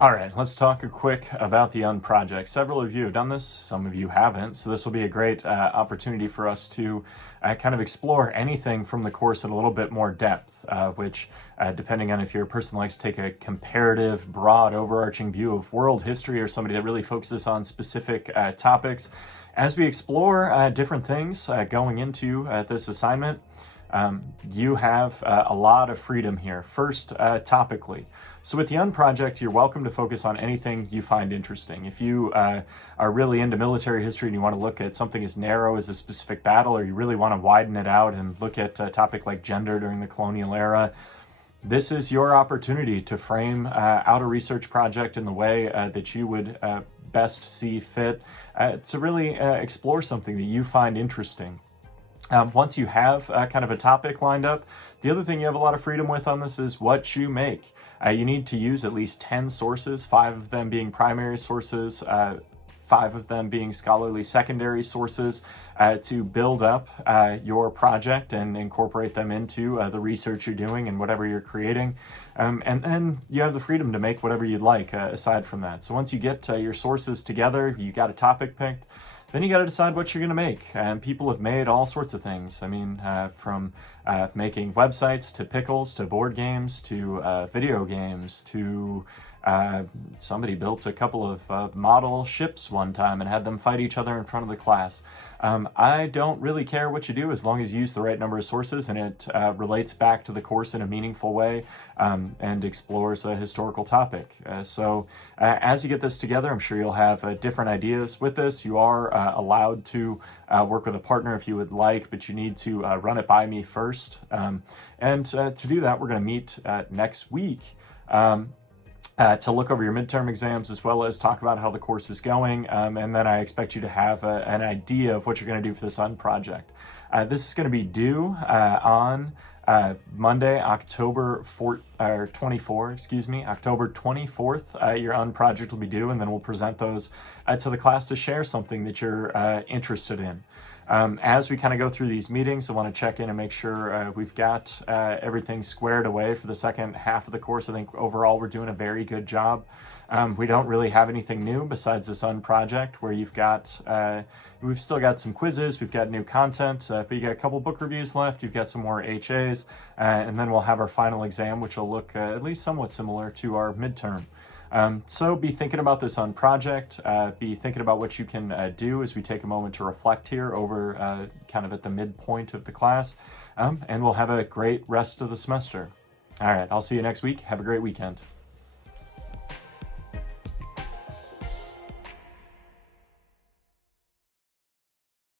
All right, let's talk quick about the Unproject. Several of you have done this, some of you haven't, so this will be a great opportunity for us to kind of explore anything from the course in a little bit more depth, which, depending on if you're a person who likes to take a comparative, broad, overarching view of world history or somebody that really focuses on specific topics, as we explore different things going into this assignment, you have a lot of freedom here. First, topically. So with the Unproject, you're welcome to focus on anything you find interesting. If you are really into military history and you want to look at something as narrow as a specific battle, or you really want to widen it out and look at a topic like gender during the colonial era, this is your opportunity to frame out a research project in the way that you would best see fit to really explore something that you find interesting. Once you have kind of a topic lined up, the other thing you have a lot of freedom with on this is what you make. You need to use at least 10 sources, 5 of them being primary sources, 5 of them being scholarly secondary sources, to build up your project and incorporate them into the research you're doing and whatever you're creating. And then you have the freedom to make whatever you'd like aside from that. So once you get your sources together, you got a topic picked, then you got to decide what you're going to make. And people have made all sorts of things. I mean, from making websites to pickles to board games to video games to somebody built a couple of model ships one time and had them fight each other in front of the class. I don't really care what you do as long as you use the right number of sources and it relates back to the course in a meaningful way and explores a historical topic. So as you get this together, I'm sure you'll have different ideas with this. You are allowed to work with a partner if you would like, but you need to run it by me first. And to do that, we're going to meet next week. To look over your midterm exams as well as talk about how the course is going. And then I expect you to have an idea of what you're going to do for this Unproject. This is going to be due on Monday, October 24th. Your Unproject will be due, and then we'll present those to the class to share something that you're interested in. As we kind of go through these meetings, I want to check in and make sure we've got everything squared away for the second half of the course. I think overall we're doing a very good job. We don't really have anything new besides this Unproject, where we've still got some quizzes, we've got new content, but you got a couple book reviews left, you've got some more HAs, and then we'll have our final exam, which will look at least somewhat similar to our midterm. So be thinking about this Unproject, be thinking about what you can do as we take a moment to reflect here over kind of at the midpoint of the class, and we'll have a great rest of the semester. All right, I'll see you next week. Have a great weekend.